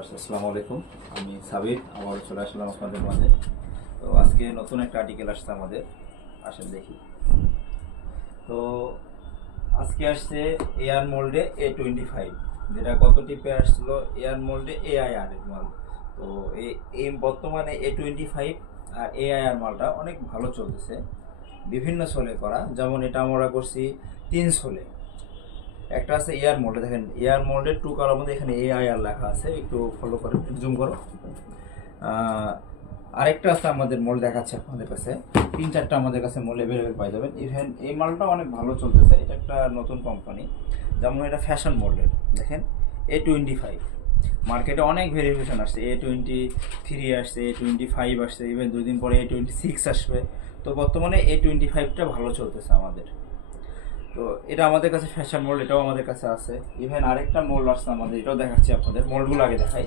আসসালামু আলাইকুম। আমি সাবির আবারও চলে আসলাম আপনাদের মাঝে। তো আজকে নতুন একটা আর্টিকেল আসছে আমাদের, আসেন দেখি। তো আজকে আসছে এয়ার মোল্ডে A25, যেটা গত টিপে আসছিল এয়ার মোল্ডে AIR এর মাল। তো এই বর্তমানে A25 আর AIR মালটা অনেক ভালো চলতেছে, বিভিন্ন সোলে করা। যেমন এটা আমরা করছি 3 সোলে। একটা আছে এয়ার মোল্ডে, দেখেন এয়ার মোল্ডের 2 কালার মধ্যে এখানে AIR লেখা আছে, একটু ফলো করে জুম করো। আরেকটা আছে আমাদের মোল্ড দেখাচ্ছে আপনাদের কাছে, 3-4টা আমাদের কাছে মোল্ড অ্যাভেলেবেল পাই যাবেন। ইভেন এই মালটা অনেক ভালো চলতেছে, এটা একটা নতুন কোম্পানি। যেমন এটা ফ্যাশন মোল্ডের, দেখেন A25। মার্কেটে অনেক ভেরিয়েশন আসছে, A23 আসছে, A25 আসছে, ইভেন 2 দিন পরে A26 আসবে। তো বর্তমানে A25টা ভালো চলতেছে আমাদের। তো এটা আমাদের কাছে ফ্যাশন মোল্ড, এটাও আমাদের কাছে আছে। ইভেন আরেকটা মোল্ড আসছে আমাদের, এটাও দেখাচ্ছি আপনাদের। মোল্ডগুলো আগে দেখাই।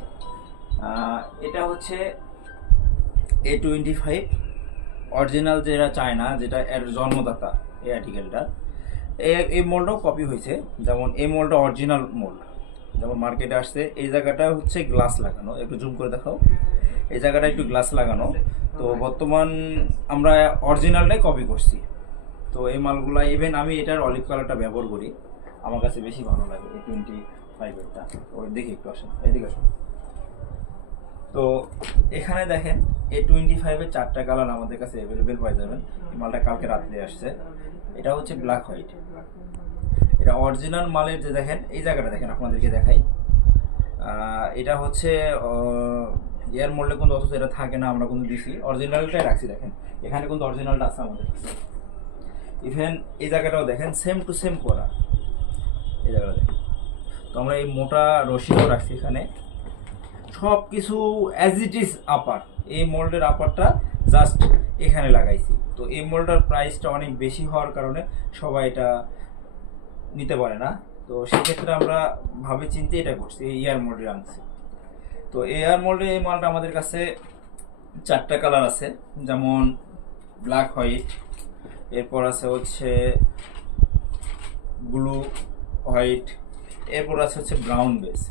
এটা হচ্ছে A25 অরিজিনাল, যেটা চায়না, যেটা এর জন্মদাতা এই আর্টিকেলটা। এই মোল্ডও কপি হয়েছে। যেমন এই মোল্ডটা অরিজিনাল মোল্ড, যেমন মার্কেটে আসছে। এই জায়গাটা হচ্ছে গ্লাস লাগানো, একটু জুম করে দেখাও। এই জায়গাটা একটু গ্লাস লাগানো। তো বর্তমান আমরা অরিজিনালটাই কপি করছি। তো এই মালগুলা, ইভেন আমি এটার অলিভ কালারটা ব্যবহার করি, আমার কাছে বেশি ভালো লাগে A25-এরটা। ওই দেখি, একটু আসেন, এদিকে আসুন। তো এখানে দেখেন A25-এর 4টা কালার আমাদের কাছে অ্যাভেলেবেল পাই যাবেন। এই মালটা কালকে রাত্রে আসছে। এটা হচ্ছে ব্ল্যাক হোয়াইট। এটা অরিজিনাল মালের, যে দেখেন এই জায়গাটা দেখেন, আপনাদেরকে দেখাই। এটা হচ্ছে এয়ার মোল্ডে কিন্তু অথচ এটা থাকে না, আমরা কিন্তু দিছি অরিজিনালটাই রাখছি। দেখেন এখানে কিন্তু অরিজিনালটা আছে আমাদের কাছে। ইভেন এই জায়গাটাও দেখেন সেম টু সেম করা, এই জায়গাটা দেখেন। তো আমরা এই মোটা রশিও রাখছি এখানে, সব কিছু অ্যাজ ইট ইজ আপার। এই মোল্ডের আপারটা জাস্ট এখানে লাগাইছি। তো এই মোল্ডটার প্রাইসটা অনেক বেশি হওয়ার কারণে সবাই এটা নিতে পারে না। তো সেক্ষেত্রে আমরা ভাবে চিন্তে এটা করছি, এই এয়ার মোল্ডে আনছি। তো এয়ার মোল্ডে এই মালটা আমাদের কাছে 4টা কালার আছে, যেমন ব্ল্যাক হোয়াইট, এরপর আছে হচ্ছে ব্লু হোয়াইট, এরপর আছে হচ্ছে ব্রাউন বেস।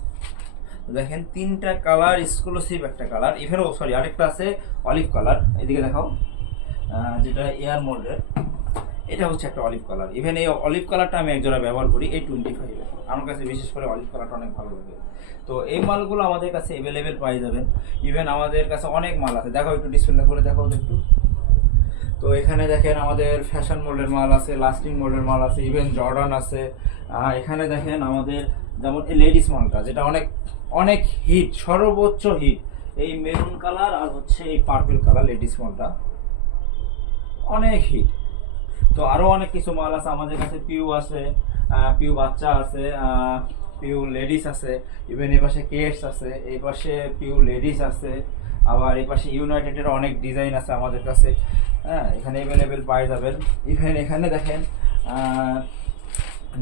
দেখেন 3টা কালার এক্সক্লুসিভ একটা কালার। ইভেন সরি, আরেকটা আছে অলিভ কালার, এদিকে দেখাও, যেটা এয়ার মোল্ডের। এটা হচ্ছে একটা অলিভ কালার। ইভেন এই অলিভ কালারটা আমি একজোড়া ব্যবহার করি A25-এ, আমার কাছে বিশেষ করে অলিভ কালারটা অনেক ভালো লাগে। তো এই মালগুলো আমাদের কাছে অ্যাভেলেবেল পাই যাবেন। ইভেন আমাদের কাছে অনেক মাল আছে, দেখো একটু ডিসপ্লে করে দেখাও একটু। তো এখানে দেখেন আমাদের ফ্যাশন মোল্ডের মাল আছে, লাস্টিং মোল্ডের মাল আছে, ইভেন জর্ডান আছে। এখানে দেখেন আমাদের যেমন এই লেডিস মালটা, যেটা অনেক অনেক হিট, সর্বোচ্চ হিট, এই মেরুন কালার আর হচ্ছে এই পার্পল কালার লেডিস মালটা অনেক হিট। তো আরও অনেক কিছু মাল আছে আমাদের কাছে। পিউ আছে, পিউ বাচ্চা আছে, পিউ লেডিস আছে, ইভেন এই পাশে কেটস আছে, এই পাশে পিউ লেডিস আছে, আবার এই পাশে ইউনাইটেডের অনেক ডিজাইন আছে আমাদের কাছে। হ্যাঁ, এখানে অ্যাভেলেবেল পাই যাবেন। ইভেন এখানে দেখেন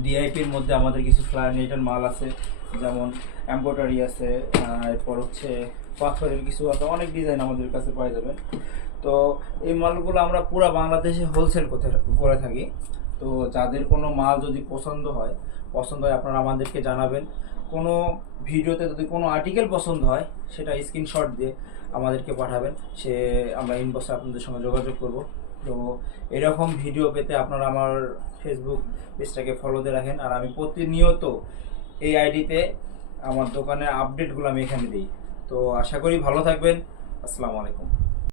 ডিআইপির মধ্যে আমাদের কিছু ফ্লাইনেটের মাল আছে, যেমন এম্ব্রয়ডারি আছে, এরপর হচ্ছে পাথরের কিছু আছে, অনেক ডিজাইন আমাদের কাছে পাই যাবেন। তো এই মালগুলো আমরা পুরো বাংলাদেশে হোলসেল করে থাকি। তো যাদের কোনো মাল যদি পছন্দ হয় আপনারা আমাদেরকে জানাবেন। কোনো ভিডিওতে যদি কোনো আর্টিকেল পছন্দ হয়, সেটা স্ক্রিনশট দিয়ে আমাদেরকে পাঠাবেন, আমরা ইনবক্সে আপনাদের সঙ্গে যোগাযোগ করব। তো এরকম ভিডিও পেতে আপনারা আমার ফেসবুক পেজটাকে ফলোতে রাখেন। আর আমি প্রতিনিয়ত এই আইডিতে আমার দোকানের আপডেটগুলো আমি এখানে দিই। তো আশা করি ভালো থাকবেন। আসসালামু আলাইকুম।